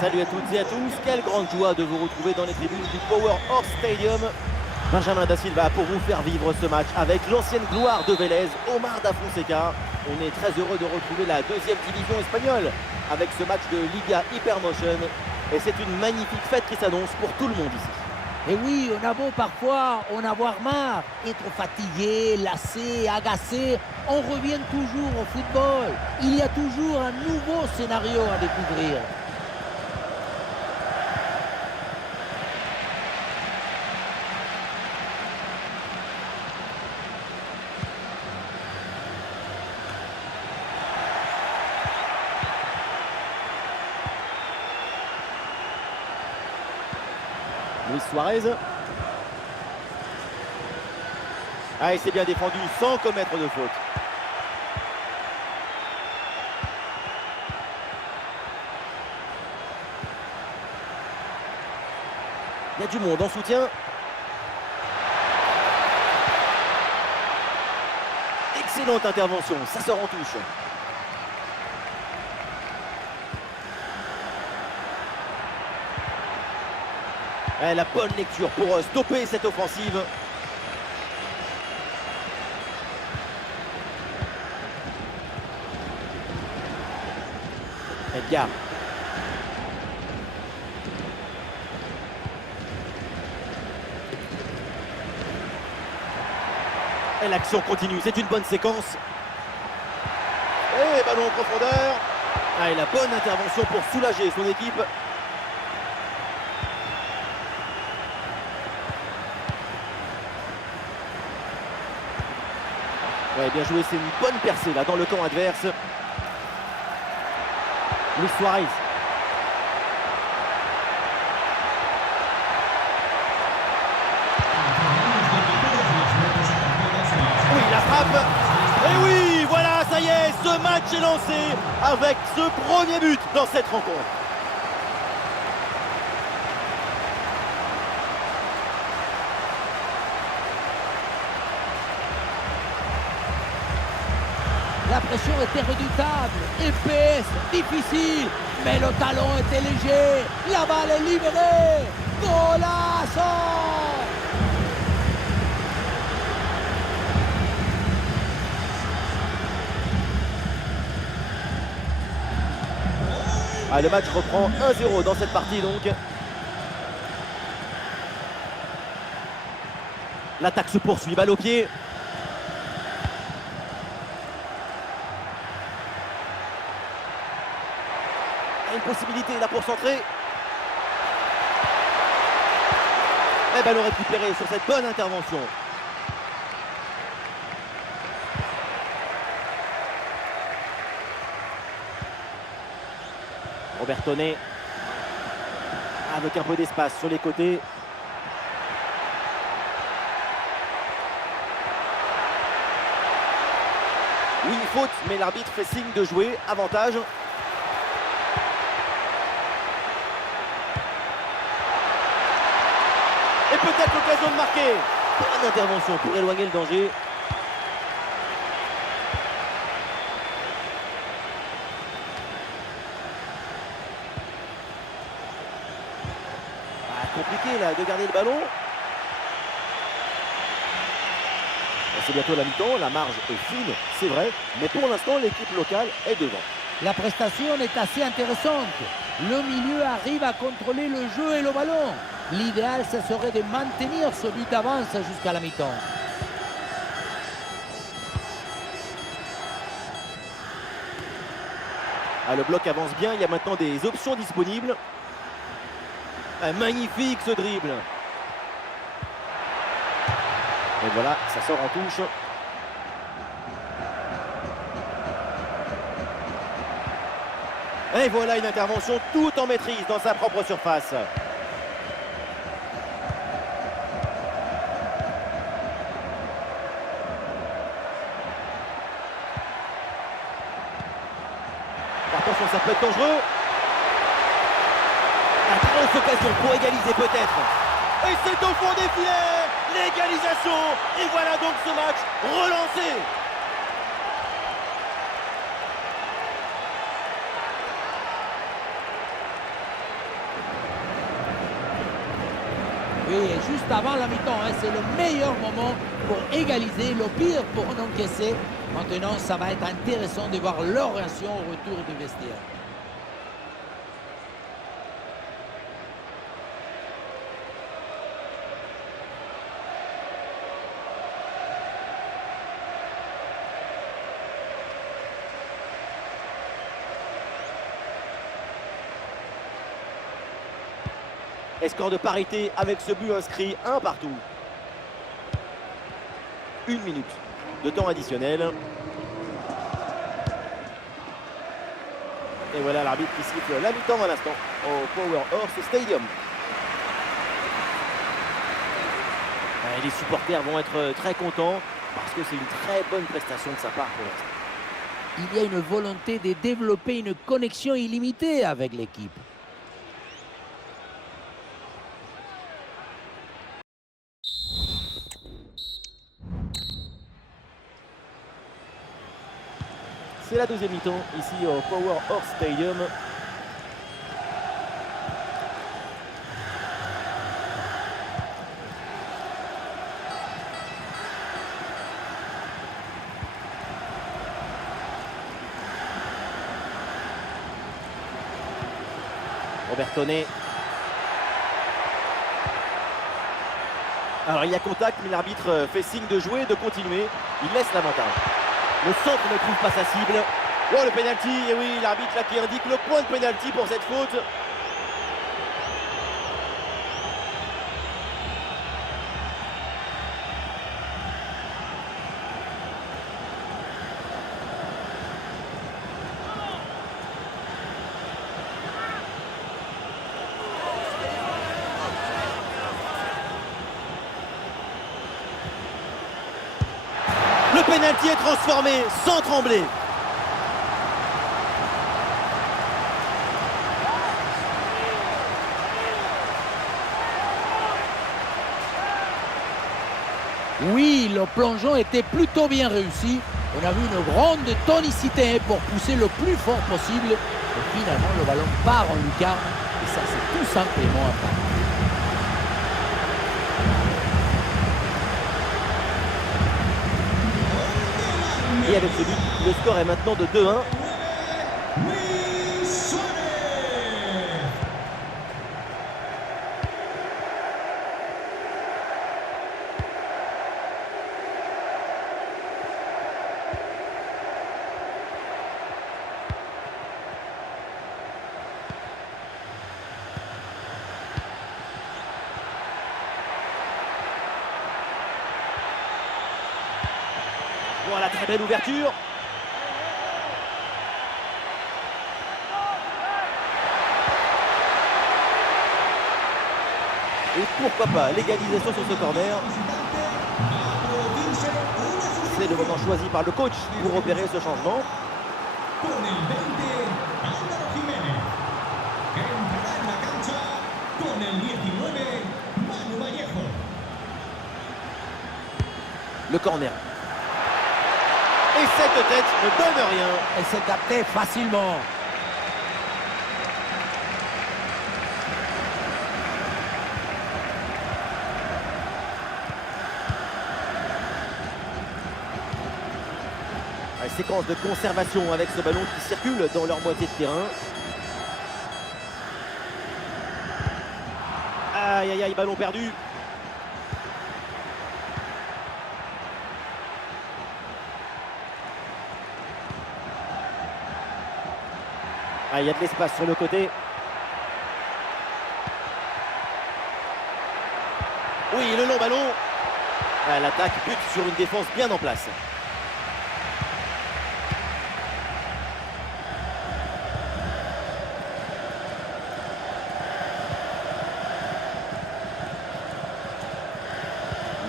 Salut à toutes et à tous, quelle grande joie de vous retrouver dans les tribunes du Power Horse Stadium. Benjamin Da Silva pour vous faire vivre ce match avec l'ancienne gloire de Vélez, Omar Da Fonseca. On est très heureux de retrouver la deuxième division espagnole avec ce match de Liga Hypermotion. Et c'est une magnifique fête qui s'annonce pour tout le monde ici. Et oui, on a beau parfois en avoir marre, être fatigué, lassé, agacé, on revient toujours au football. Il y a toujours un nouveau scénario à découvrir. Luis Suarez. Ah, il s'est bien défendu sans commettre de faute. Il y a du monde en soutien. Excellente intervention, ça sort en touche. La bonne lecture pour stopper cette offensive. Edgar. Et l'action continue, c'est une bonne séquence. Et ballon en profondeur. Ah, et la bonne intervention pour soulager son équipe. Ouais, bien joué, c'est une bonne percée là dans le camp adverse. Luis Suarez. Oui, la frappe. Et oui, voilà, ça y est, ce match est lancé avec ce premier but dans cette rencontre. La pression était redoutable, épaisse, difficile, mais le talon était léger. La balle est libérée. Golazo! Ah, le match reprend 1-0 dans cette partie donc. L'attaque se poursuit, balle au pied. Une possibilité là pour centrer. Et ballon récupéré sur cette bonne intervention. Robertone avec un peu d'espace sur les côtés. Oui, faute, mais l'arbitre fait signe de jouer. Avantage. Et peut-être l'occasion de marquer. Bonne intervention pour éloigner le danger. Compliqué là de garder le ballon. C'est bientôt la mi-temps, la marge est fine, c'est vrai, mais pour l'instant l'équipe locale est devant. La prestation est assez intéressante. Le milieu arrive à contrôler le jeu et le ballon. L'idéal, ce serait de maintenir ce but d'avance jusqu'à la mi-temps. Ah, le bloc avance bien, il y a maintenant des options disponibles. Ah, magnifique ce dribble. Et voilà, ça sort en touche. Et voilà une intervention tout en maîtrise dans sa propre surface. Attention, ça peut être dangereux. La grosse occasion pour égaliser peut-être. Et c'est au fond des filets. L'égalisation. Et voilà donc ce match relancé. Oui, et juste avant la mi-temps, hein, c'est le meilleur moment pour égaliser, le pire pour en encaisser. Maintenant, ça va être intéressant de voir leur réaction au retour du vestiaire. Et score de parité avec ce but inscrit, un partout. 1 minute de temps additionnel. Et voilà l'arbitre qui siffle la mi-temps à l'instant au Power Horse Stadium. Et les supporters vont être très contents parce que c'est une très bonne prestation de sa part pour l'instant. Il y a une volonté de développer une connexion illimitée avec l'équipe. C'est la deuxième mi-temps ici au Power Horse Stadium. Robertone. Alors il y a contact, mais l'arbitre fait signe de jouer, de continuer. Il laisse l'avantage. Le centre ne trouve pas sa cible. Oh, le pénalty, et oui, l'arbitre là qui indique le point de pénalty pour cette faute. Le pénalty est transformé sans trembler. Oui, le plongeon était plutôt bien réussi. On a vu une grande tonicité pour pousser le plus fort possible. Et finalement, le ballon part en lucarne. Et ça, c'est tout simplement un pas. Et avec ce but, le score est maintenant de 2-1. Voilà, très belle ouverture. Et pourquoi pas l'égalisation sur ce corner. C'est le moment choisi par le coach pour opérer ce changement. Le corner. Et cette tête ne donne rien. Elle s'est captée facilement. Une séquence de conservation avec ce ballon qui circule dans leur moitié de terrain. Aïe aïe aïe, ballon perdu. Ah, il y a de l'espace sur le côté. Oui, le long ballon. Ah, l'attaque bute sur une défense bien en place.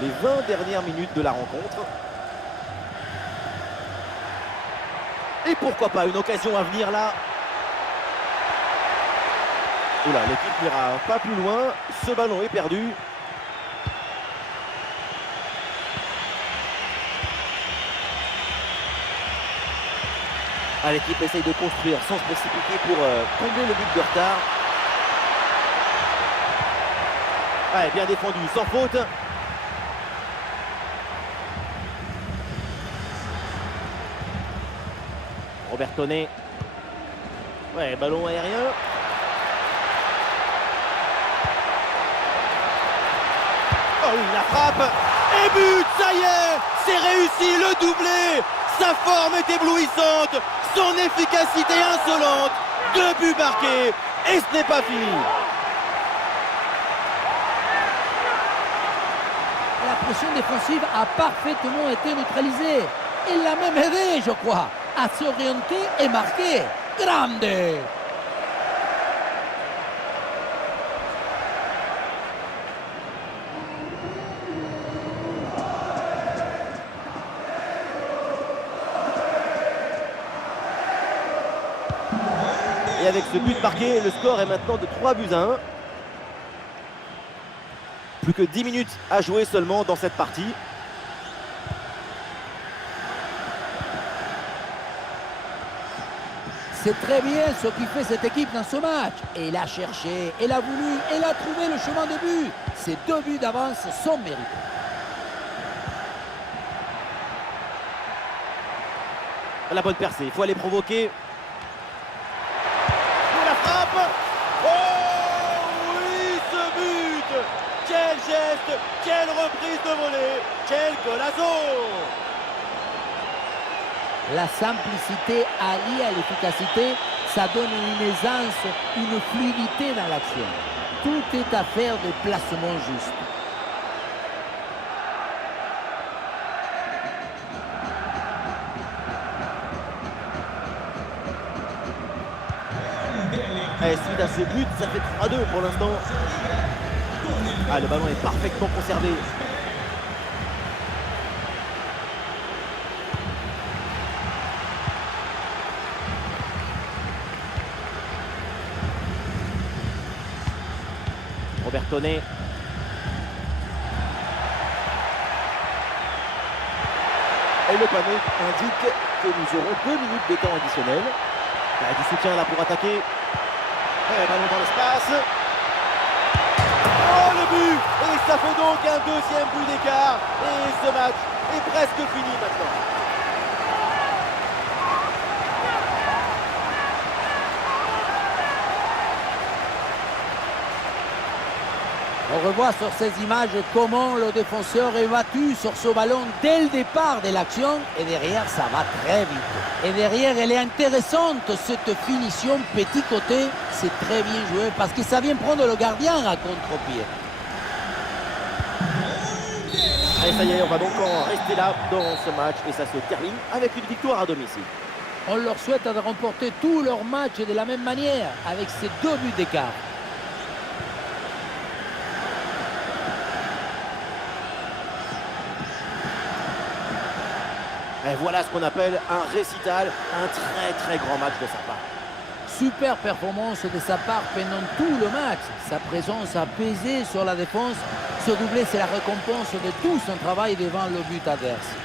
Les 20 dernières minutes de la rencontre. Et pourquoi pas une occasion à venir là. Oula, l'équipe n'ira pas plus loin. Ce ballon est perdu. Ah, l'équipe essaye de construire sans se précipiter pour combler le but de retard. Ouais, bien défendu, sans faute. Robertone. Ouais, ballon aérien. Oh oui, la frappe. Et but, ça y est, c'est réussi, le doublé. Sa forme est éblouissante, son efficacité insolente. 2 buts marqués, et ce n'est pas fini. La pression défensive a parfaitement été neutralisée. Il l'a même aidé, je crois, à s'orienter et marquer. Grande! Et avec ce but marqué, le score est maintenant de 3-1. Plus que 10 minutes à jouer seulement dans cette partie. C'est très bien ce qui fait cette équipe dans ce match. Et il a cherché, il a voulu, il a trouvé le chemin de but. Ces 2 buts d'avance sont mérités. La bonne percée, il faut aller provoquer. Pour la frappe. Oh oui, ce but. Quel geste, quelle reprise de volée, quel golazo. La simplicité alliée à l'efficacité, ça donne une aisance, une fluidité dans l'action. Tout est affaire de placement juste. Et suite à ce but, ça fait 3-2 pour l'instant. Ah, le ballon est parfaitement conservé. Robertone. Et le panneau indique que nous aurons 2 minutes de temps additionnel. Il y a du soutien là pour attaquer. Et ballon dans l'espace. Oh, le but. Et ça fait donc un 2e but d'écart. Et ce match est presque fini maintenant. On revoit sur ces images comment le défenseur est battu sur ce ballon dès le départ de l'action. Et derrière, ça va très vite. Et derrière, elle est intéressante, cette finition petit côté. C'est très bien joué parce que ça vient prendre le gardien à contre-pied. Allez, ça y est, on va donc en rester là dans ce match. Et ça se termine avec une victoire à domicile. On leur souhaite de remporter tous leurs matchs de la même manière, avec ces 2 buts d'écart. Et voilà ce qu'on appelle un récital, un très grand match de sa part. Super performance de sa part pendant tout le match. Sa présence a pesé sur la défense. Ce doublé, c'est la récompense de tout son travail devant le but adverse.